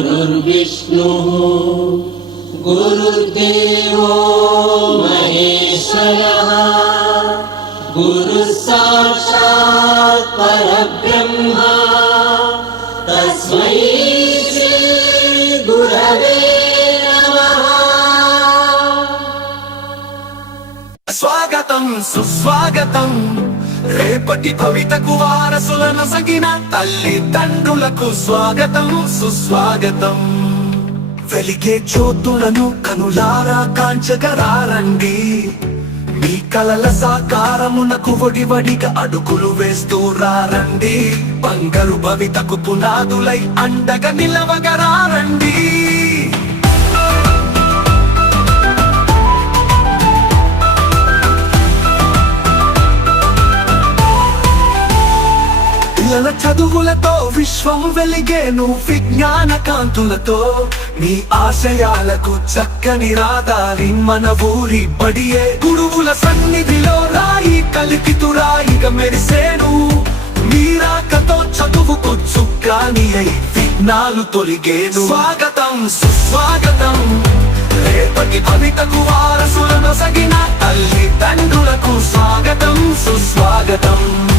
गुरुर्विष्णुः। गुरुर्देवो महेश्वरः। गुरु साक्षात् परब्रह्मा। तस्मै गुरु स्वागतं सुस्वागतम्। రేపటి భవితకు వారసులను సగిన తల్లిదండ్రులకు స్వాగతం సుస్వాగతం. వెలిగే జ్యోతులను కనులారా కాంచగరారండి మీ కలల సాకారమునకు వడివడిగా అడుగులు వేస్తూ రారండి. బంగారు భవితకు పునాదులై అండగా నిలవగరారండి. చదువులతో విశ్వం వెలిగేను విజ్ఞాన కాంతులతో. మీ ఆశయాలకు చక్కని రాదారి మన ఊరి బడియే. గురువుల సన్నిధిలో రాయి కలిపితురాయిగా మెరిసేను. మీరాకతో చదువుకు చుక్కాని అయి విఘ్నాలు తొలిగేను. స్వాగతం సుస్వాగతం. రేపటి కవితకు వారసులను సగిన తల్లి తండ్రులకు స్వాగతం సుస్వాగతం.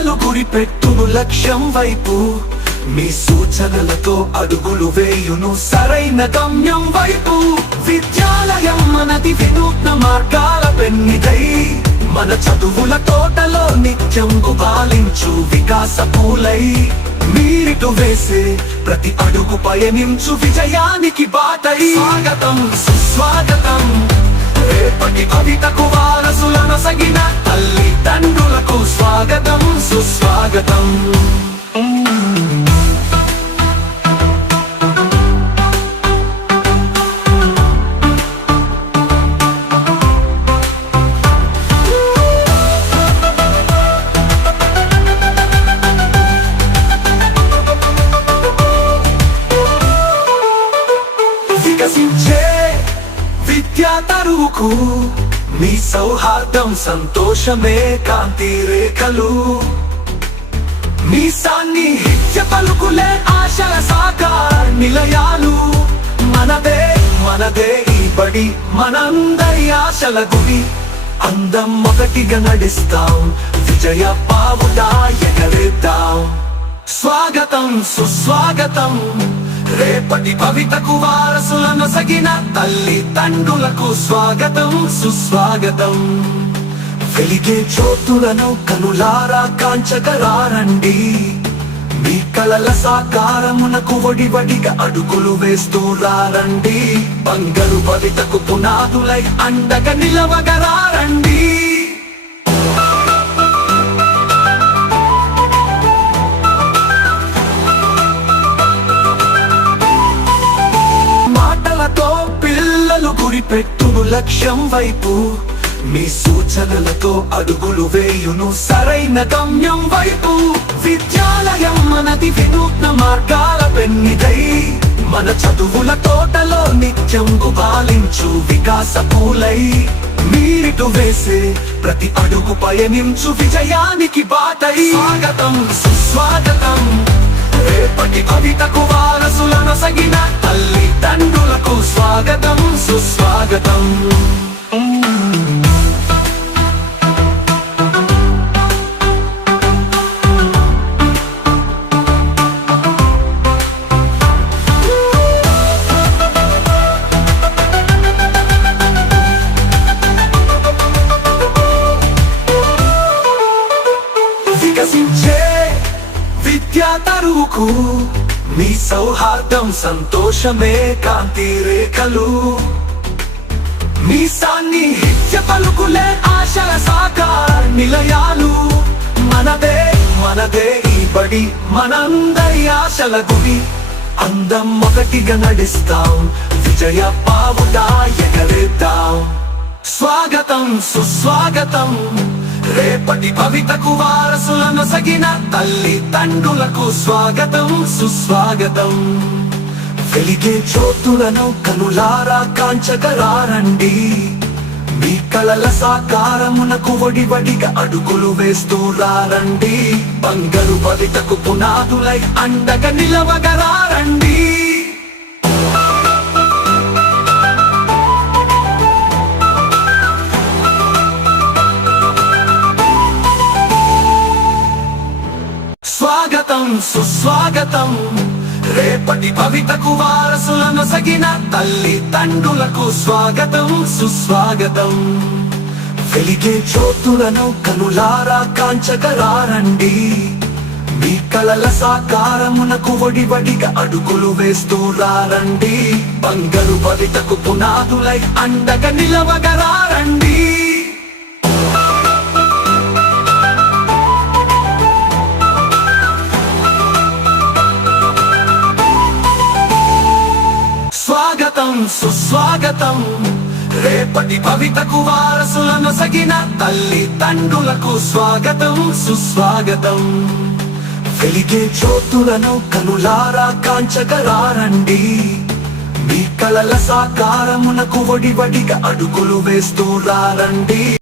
పిల్లలు పెట్టును లక్ష్యం వైపు. మీ సూచనలతో అడుగులు వేయును సరైన గమ్యం వైపు. విద్యాలయం మనది వినూత్న మార్గాల పెన్నిదై. మన చదువుల తోటలో నిత్యం గుబాలించు వికాస పూలై. మీరిటు వేసే ప్రతి అడుగు పయనించు విజయానికి బాటై. స్వాగతం సుస్వాగతం. రేపటి కవితకు స్వాగతం. వికసించే విద్యా తరువుకు మీ సౌహార్దం సంతోషమే కాంతి రేఖలు. మీ సాన్నిహిత్య పలుకులే ఆశల సాకార నిలయాలు. మనదే మనదే ఈ బడి మనందరి ఆశల గుడి. అందం ఒకటిగా నడిస్తాం విజయ పావుగా ఎగరేద్దాం. స్వాగతం సుస్వాగతం. రేపటి భవితకు వారసులను సగిన తల్లి తండ్రులకు స్వాగతం సుస్వాగతం. వెలిగే చోతులను కనులారా కాంచగరారండి మీ కలల సాకారమునకు వడివడిగా అడుగులు వేస్తూ రారండి. బంగారు భవితకు పునాదులై అండగా నిలవగరారండి మాటలతో పిల్లలు గురి పెట్టును లక్ష్యం వైపు. మీ ఆలోచనలతో అడుగులు వేయును. సరైన గమ్యం వైపు విద్యాలయం మనది వినూత్న మార్గాల పెన్నిదై. మన చదువుల తోటలో నిత్యం గుబాలించు వికాస పూలై. మీరిటు వేసే ప్రతి అడుగు పయనించు విజయానికి బాటై. స్వాగతం సుస్వాగతం. రేపటి కవితకు వారసులను సగిన తల్లి తండ్రులకు స్వాగతం సుస్వాగతం. సౌహార్దం సంతోషమే కాంతి రేఖలు. మీ సాన్నిహిత్య పలుకులే ఆశల సాకార నిలయాలు. మనదే మనదే ఈ బడి మనందరి ఆశల గుడి. అందం ఒకటిగా నడిస్తాం విజయ పావుగా ఎగరేద్దాం. స్వాగతం సుస్వాగతం. రేపటి భవితకు వారసులను సగిన తల్లి తండ్రులకు స్వాగతం సుస్వాగతం. వెలిగే చోతులను కనులారా కాంచగరారండి మీ కలల సాకారమునకు వడివడిగా అడుగులు వేస్తూ రారండి. బంగారు భవితకు పునాదులై అండగా నిలవగరారండి స్వాగతం సుస్వాగతం. రేపటి భవితకు వారసులను సగిన తల్లి తండ్రులకు స్వాగతం సుస్వాగతం. వెలిగే జ్యోతులను కనులారా కాంచగరారండి మీ కలల సాకారమునకు వడి అడుగులు వేస్తూ రారండి. బంగారు భవితకు పునాదులై అండగా నిలవగరారండి స్వాగతం సుస్వాగతం. రేపటి భవితకు వారసులను సగిన తల్లి తండ్రులకు స్వాగతం సుస్వాగతం. వెలిగే జ్యోతులను కనులారా కాంచగరారండి మీ కలల సాకారమునకు వడివడిగా అడుగులు వేస్తూ రారండి.